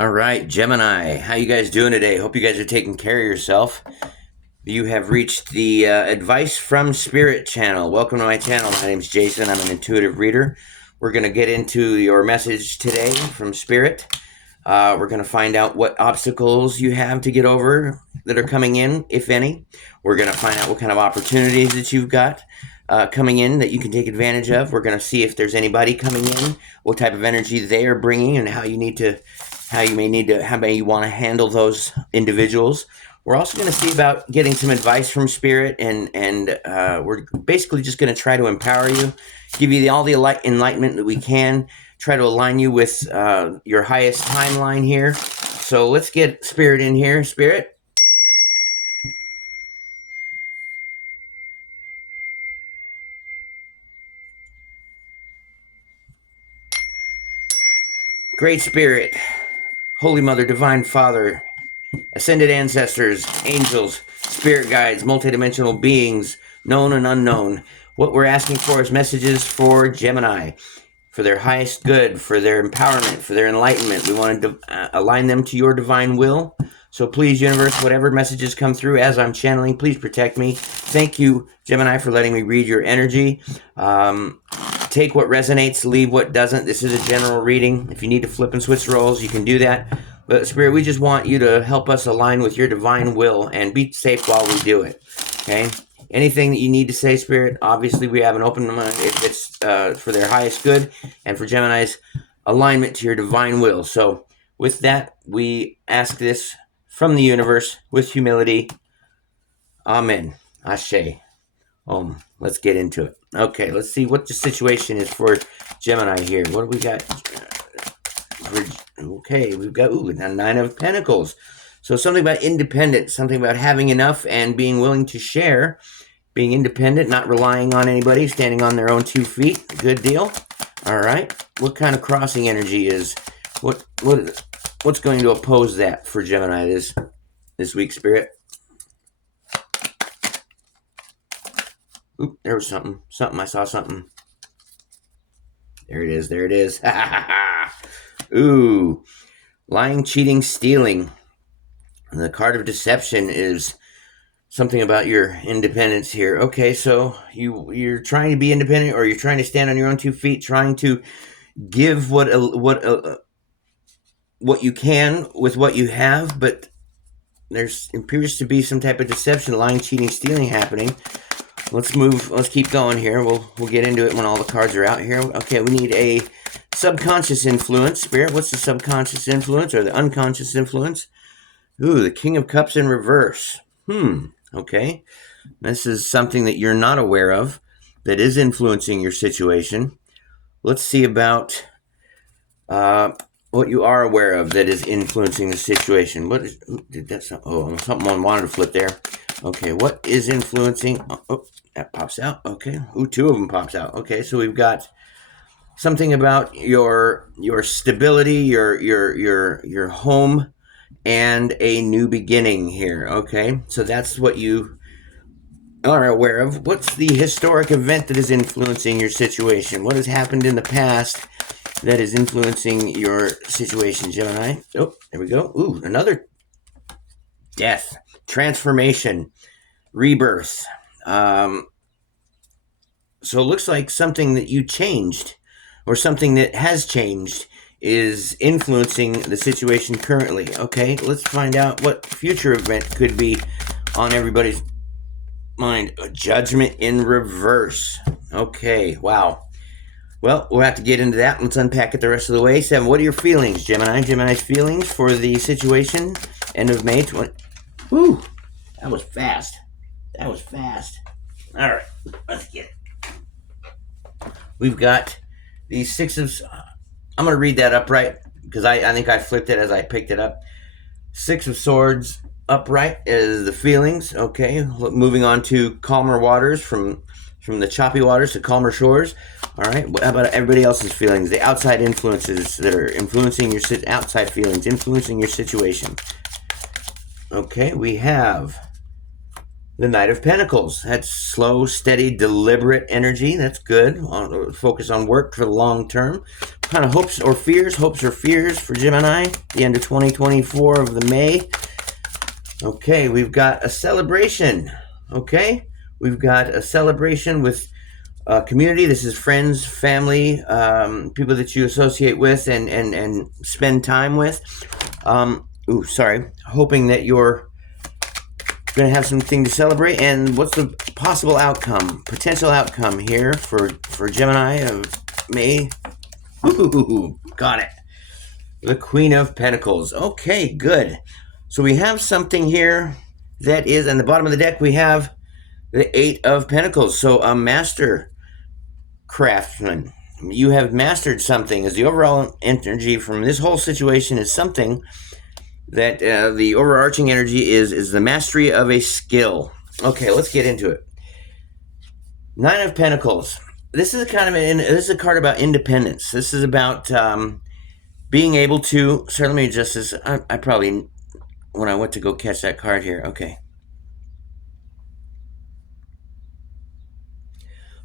All right, Gemini, how you guys doing today? Hope you guys are taking care of yourself. You have reached the Advice from Spirit channel. Welcome to my channel. My name is Jason. I'm an intuitive reader. We're going to get into your message today from Spirit. We're going to find out what obstacles you have to get over that are coming in, if any. We're going to find out what kind of opportunities that you've got coming in that you can take advantage of. We're going to see if there's anybody coming in, what type of energy they are bringing, and how you may want to handle those individuals. We're also going to see about getting some advice from Spirit, and we're basically just going to try to empower you, give you all the enlightenment that we can, try to align you with your highest timeline here. So let's get Spirit in here. Spirit. Great Spirit, Holy Mother, Divine Father, Ascended Ancestors, Angels, Spirit Guides, multidimensional beings, known and unknown. What we're asking for is messages for Gemini, for their highest good, for their empowerment, for their enlightenment. We want to align them to your divine will. So please, universe, whatever messages come through as I'm channeling, please protect me. Thank you, Gemini, for letting me read your energy. Take what resonates, leave what doesn't. This is a general reading. If you need to flip and switch roles, you can do that. But Spirit, we just want you to help us align with your divine will and be safe while we do it. Okay? Anything that you need to say, Spirit, obviously we have an open mind if it's for their highest good and for Gemini's alignment to your divine will. So with that, we ask this from the universe with humility. Amen. Ashe. Let's get into it. Okay, let's see what the situation is for Gemini here. What do we got? Okay, we've got the Nine of Pentacles. So something about independence, something about having enough and being willing to share, being independent, not relying on anybody, standing on their own 2 feet. Good deal. All right. What kind of crossing energy is what's going to oppose that for Gemini this week, Spirit? Oop, there was something. I saw something. There it is. Ooh. Lying, cheating, stealing. And the card of deception is something about your independence here. Okay, so you're trying to be independent, or you're trying to stand on your own 2 feet, trying to give what you can with what you have, but there appears to be some type of deception, lying, cheating, stealing happening. Let's keep going here. We'll get into it when all the cards are out here. Okay, we need a subconscious influence. Spirit, what's the subconscious influence or the unconscious influence? Ooh, the King of Cups in reverse. Okay. This is something that you're not aware of that is influencing your situation. Let's see about what you are aware of that is influencing the situation. Something I wanted to flip there. Okay, what is influencing? Oh, that pops out. Okay. Ooh, 2 of them pops out. Okay, so we've got something about your stability, your home, and a new beginning here. Okay, so that's what you are aware of. What's the historic event that is influencing your situation? What has happened in the past that is influencing your situation, Gemini? Oh, there we go. Ooh, another death, transformation, rebirth. So it looks like something that you changed, or something that has changed, is influencing the situation currently. Okay, let's find out what future event could be on everybody's mind. A Judgment in reverse. Okay, wow. Well, we'll have to get into that. Let's unpack it the rest of the way. 7, what are your feelings, Gemini? Gemini's feelings for the situation, end of May 20. Whew, that was fast. All right, let's get it. We've got the 6 of... I'm going to read that upright because I think I flipped it as I picked it up. 6 of Swords upright is the feelings. Okay, moving on to calmer waters, from the choppy waters to calmer shores. All right, how about everybody else's feelings? The outside influences that are influencing your outside feelings, influencing your situation. Okay, we have The Knight of Pentacles. That's slow, steady, deliberate energy. That's good. Focus on work for the long term. What kind of hopes or fears for Gemini? The end of 2024 of the May. Okay, we've got a celebration. Okay, we've got a celebration with community. This is friends, family, people that you associate with and spend time with. Hoping that you're going to have something to celebrate. And what's the possible outcome, potential outcome here for Gemini of May? Ooh, got it. The Queen of Pentacles. Okay, good. So we have something here that is, on the bottom of the deck, we have the Eight of Pentacles. So a master craftsman. You have mastered something, as the overall energy from this whole situation is something that the overarching energy is the mastery of a skill. Okay, let's get into it. Nine of Pentacles. This is this is a card about independence. This is about being able to. Sorry, let me adjust this. I probably, when I went to go catch that card here.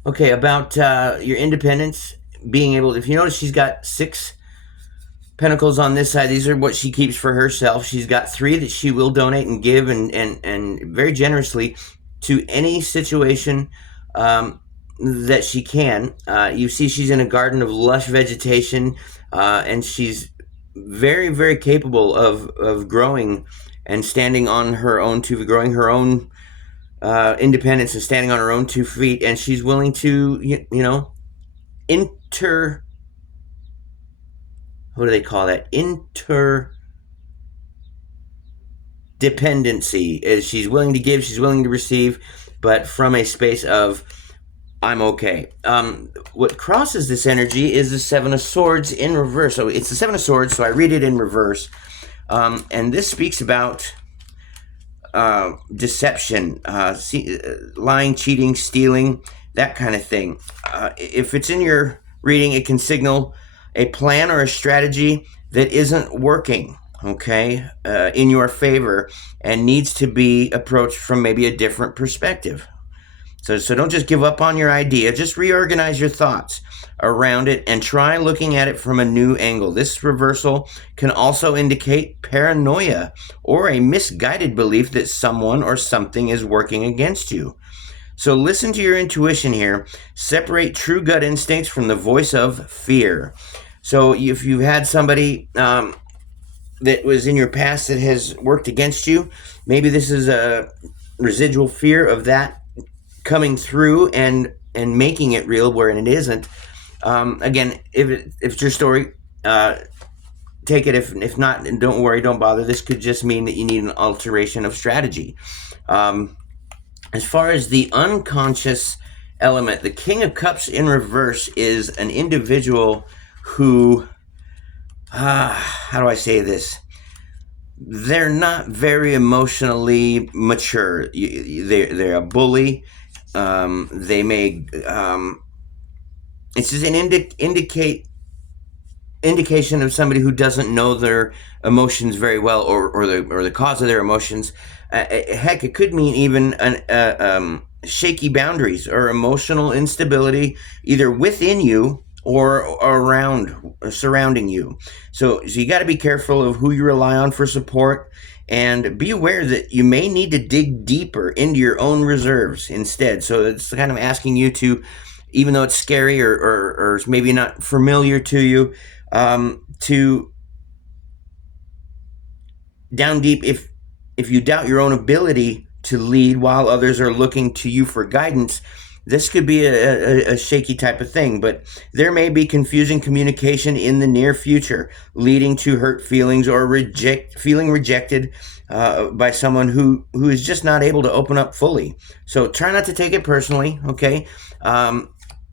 Okay, about your independence, being able. If you notice, she's got 6 Pentacles on this side. These are what she keeps for herself. She's got 3 that she will donate and give and very generously to any situation that she can. You see she's in a garden of lush vegetation, and she's very, very capable of growing and standing on her own 2 feet, growing her own independence and standing on her own 2 feet. And she's willing to, what do they call that? Interdependency. Is she's willing to give, she's willing to receive, but from a space of, I'm okay. What crosses this energy is the 7 of Swords in reverse. So it's the 7 of Swords, so I read it in reverse. And this speaks about deception, lying, cheating, stealing, that kind of thing. If it's in your reading, it can signal a plan or a strategy that isn't working, okay, in your favor and needs to be approached from maybe a different perspective. So don't just give up on your idea. Just reorganize your thoughts around it and try looking at it from a new angle. This reversal can also indicate paranoia or a misguided belief that someone or something is working against you. So listen to your intuition here. Separate true gut instincts from the voice of fear. So if you've had somebody that was in your past that has worked against you, maybe this is a residual fear of that coming through and making it real where it isn't. Again, if it's your story, take it. If not, don't worry, don't bother. This could just mean that you need an alteration of strategy. As far as the unconscious element, the King of Cups in reverse is an individual who, how do I say this? They're not very emotionally mature. They're a bully. They may, it's just an indication of somebody who doesn't know their emotions very well, or the cause of their emotions. Heck, it could mean even shaky boundaries or emotional instability, either within you or around, surrounding you. So you got to be careful of who you rely on for support, and be aware that you may need to dig deeper into your own reserves instead. So it's kind of asking you to, even though it's scary or maybe not familiar to you, to down deep, if you doubt your own ability to lead while others are looking to you for guidance, this could be a shaky type of thing. But there may be confusing communication in the near future, leading to hurt feelings or feeling rejected by someone who is just not able to open up fully. So try not to take it personally, okay?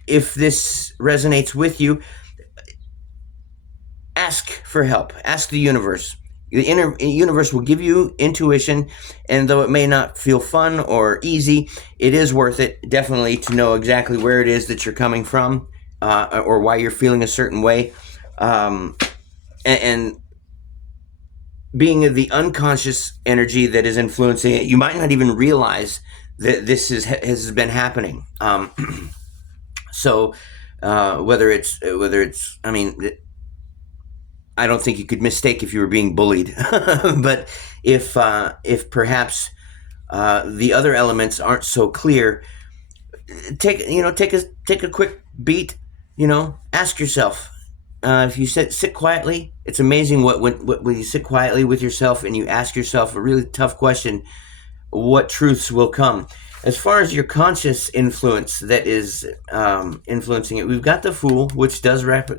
If this resonates with you, ask for help. Ask the universe. The universe will give you intuition, and though it may not feel fun or easy, it is worth it, definitely, to know exactly where it is that you're coming from, or why you're feeling a certain way. And being the unconscious energy that is influencing it, you might not even realize that this has been happening. So whether it's, I mean, I don't think you could mistake if you were being bullied, but if perhaps the other elements aren't so clear, take a quick beat. Ask yourself. If you sit quietly, it's amazing when you sit quietly with yourself and you ask yourself a really tough question, what truths will come. As far as your conscious influence that is influencing it, we've got the Fool, which does represent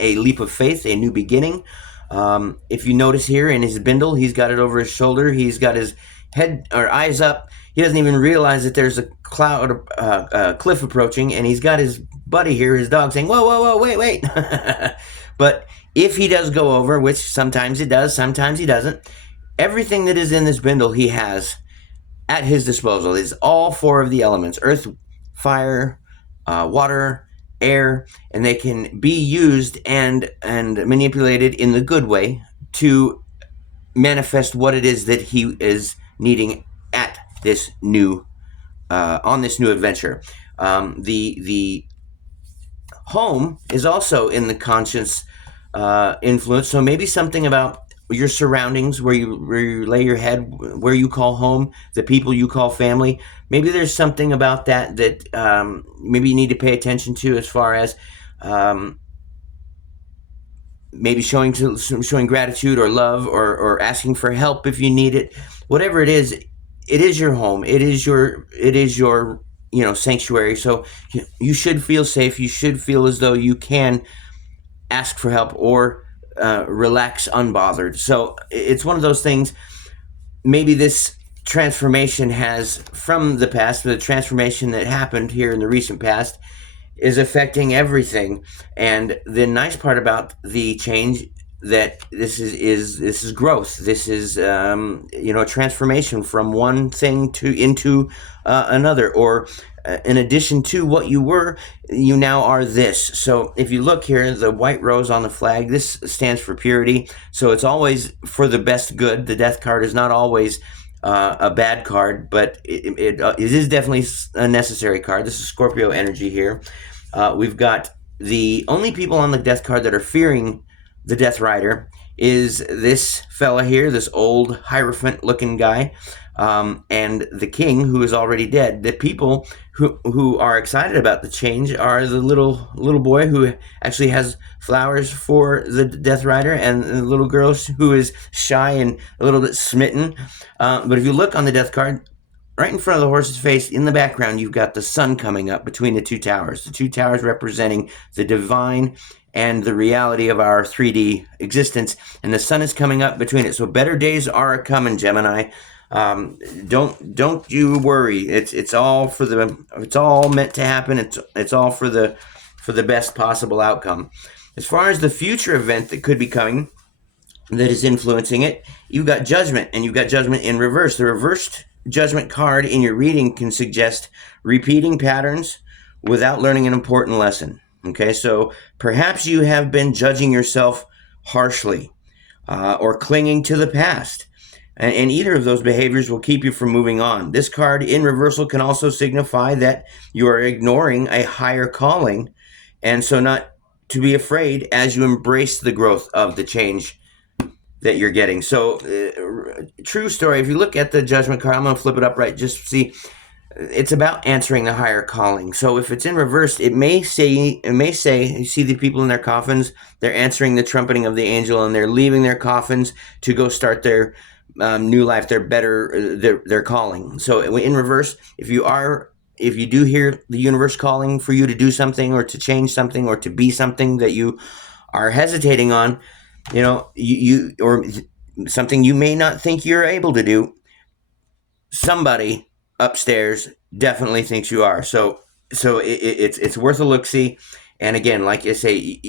a leap of faith, a new beginning. If you notice here in his bindle, he's got it over his shoulder. He's got his head or eyes up. He doesn't even realize that there's a cliff approaching, and he's got his buddy here, his dog, saying, "Whoa, whoa, whoa, wait, wait." But if he does go over, which sometimes he does, sometimes he doesn't, everything that is in this bindle he has at his disposal is all four of the elements: earth, fire, water, air, and they can be used and manipulated in the good way to manifest what it is that he is needing at this new on this new adventure. The home is also in the conscious influence, so maybe something about your surroundings, where you lay your head, where you call home, the people you call family. Maybe there's something about that maybe you need to pay attention to, as far as maybe showing gratitude or love, or asking for help if you need it. Whatever it is your home. It is your sanctuary. So you should feel safe. You should feel as though you can ask for help or relax unbothered. So it's one of those things. Maybe this transformation has, from the past, the transformation that happened here in the recent past, is affecting everything. And the nice part about the change, that this is growth. This is a transformation from one thing into another, or in addition to what you were, you now are this. So if you look here, the white rose on the flag, this stands for purity. So it's always for the best good. The death card is not always a bad card, but it is definitely a necessary card. This is Scorpio energy here. We've got the only people on the death card that are fearing the Death Rider is this fella here, this old Hierophant-looking guy, and the king, who is already dead. The people who are excited about the change are the little boy who actually has flowers for the Death Rider, and the little girl who is shy and a little bit smitten. But if you look on the death card, right in front of the horse's face, in the background, you've got the sun coming up between the two towers. The two towers representing the divine and the reality of our 3D existence, and the sun is coming up between it. So better days are coming, Gemini. Don't you worry. It's all meant to happen. It's all for the best possible outcome. As far as the future event that could be coming, that is influencing it, you've got Judgment, and you've got Judgment in reverse. The reversed Judgment card in your reading can suggest repeating patterns without learning an important lesson. Okay, so perhaps you have been judging yourself harshly, or clinging to the past, and either of those behaviors will keep you from moving on. This card in reversal can also signify that you are ignoring a higher calling, and so not to be afraid as you embrace the growth of the change that you're getting. So, true story. If you look at the Judgment card, I'm going to flip it up right just to see. It's about answering the higher calling. So if it's in reverse, it may say, you see the people in their coffins, they're answering the trumpeting of the angel, and they're leaving their coffins to go start their new life, their calling. So in reverse, if you do hear the universe calling for you to do something, or to change something, or to be something that you are hesitating on, you or something you may not think you're able to do, somebody upstairs definitely thinks you are. So it's worth a look-see. And again, like I say,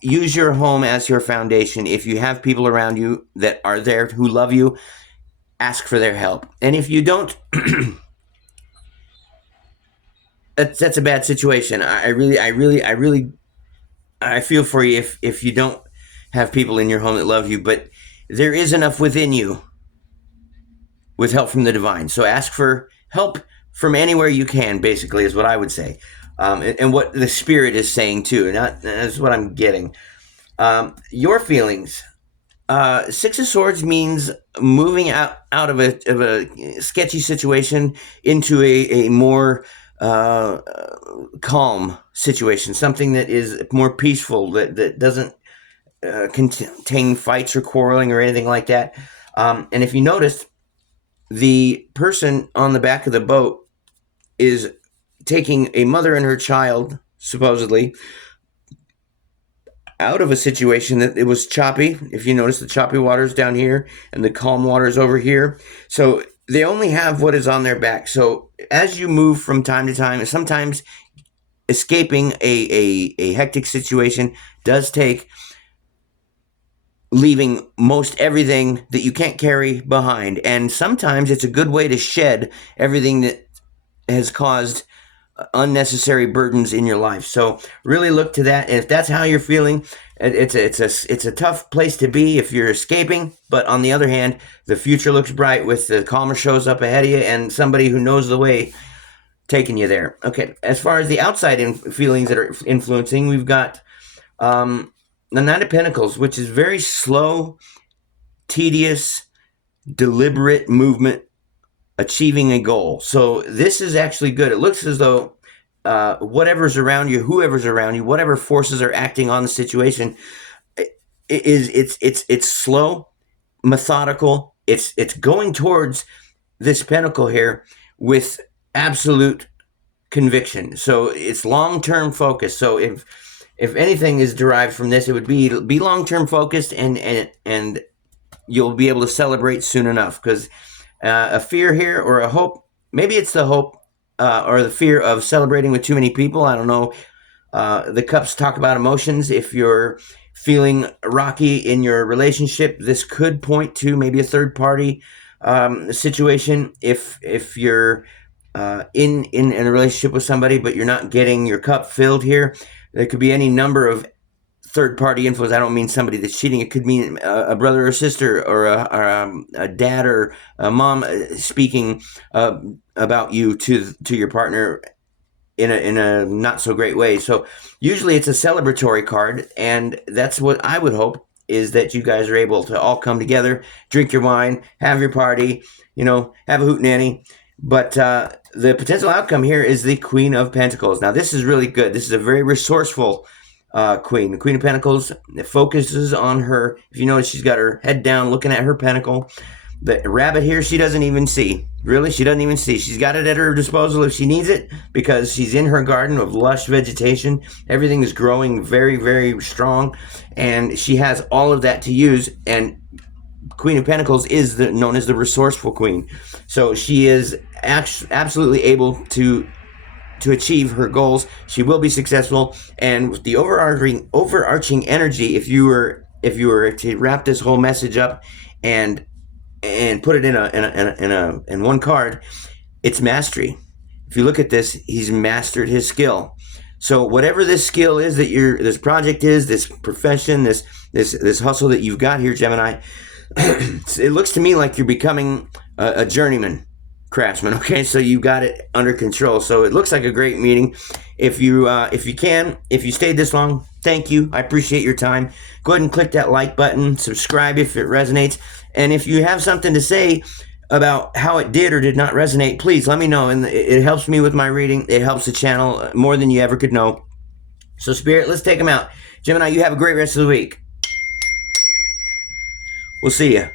use your home as your foundation. If you have people around you that are there who love you, ask for their help. And if you don't, that's a bad situation. I feel for you if you don't have people in your home that love you, but there is enough within you, with help from the divine. So ask for help from anywhere you can, basically, is what I would say. And what the spirit is saying too. That's what I'm getting. Your feelings. Six of Swords means moving out of a sketchy situation into a more calm situation, something that is more peaceful, that doesn't contain fights or quarreling or anything like that. And if you noticed, the person on the back of the boat is taking a mother and her child, supposedly, out of a situation that it was choppy. If you notice, the choppy waters down here and the calm waters over here. So they only have what is on their back. So as you move from time to time, sometimes escaping a hectic situation does take leaving most everything that you can't carry behind. And sometimes it's a good way to shed everything that has caused unnecessary burdens in your life. So really look to that. And if that's how you're feeling, it's a tough place to be if you're escaping. But on the other hand, the future looks bright with the calmer shows up ahead of you and somebody who knows the way taking you there. Okay, as far as the outside feelings that are influencing, we've got the Nine of Pentacles, which is very slow, tedious, deliberate movement achieving a goal. So this is actually good. It looks as though whatever's around you, whoever's around you, whatever forces are acting on the situation, it's slow, methodical. It's going towards this pentacle here with absolute conviction. So it's long-term focus. So if anything is derived from this, it would be long-term focused, and you'll be able to celebrate soon enough. Because a fear here or a hope, maybe it's the hope or the fear of celebrating with too many people. I don't know. The cups talk about emotions. If you're feeling rocky in your relationship, this could point to maybe a third party situation. If you're in a relationship with somebody, but you're not getting your cup filled here, there could be any number of third-party influence. I don't mean somebody that's cheating. It could mean a brother or sister or a dad or a mom speaking about you to your partner in a not so great way. So usually it's a celebratory card, and that's what I would hope, is that you guys are able to all come together, drink your wine, have your party, have a hootenanny. But the potential outcome here is the Queen of Pentacles. Now, this is really good. This is a very resourceful queen. The Queen of Pentacles focuses on her. If you notice, she's got her head down looking at her pentacle. The rabbit here, she doesn't even see. Really, she doesn't even see. She's got it at her disposal if she needs it, because she's in her garden of lush vegetation. Everything is growing very, very strong, and she has all of that to use. And Queen of Pentacles is known as the resourceful queen. So she is absolutely able to achieve her goals. She will be successful. And with the overarching energy, if you were to wrap this whole message up and put it in one card, it's mastery. If you look at this, he's mastered his skill. So whatever this skill is that this project is, this profession, this hustle that you've got here, Gemini, it looks to me like you're becoming a journeyman craftsman. Okay, so you got it under control. So it looks like a great meeting. If you stayed this long, thank you. I appreciate your time. Go ahead and click that like button, subscribe if it resonates, and if you have something to say about how it did or did not resonate, please let me know. And it helps me with my reading. It helps the channel more than you ever could know. So Spirit, let's take them out. Gemini, you have a great rest of the week. We'll see you.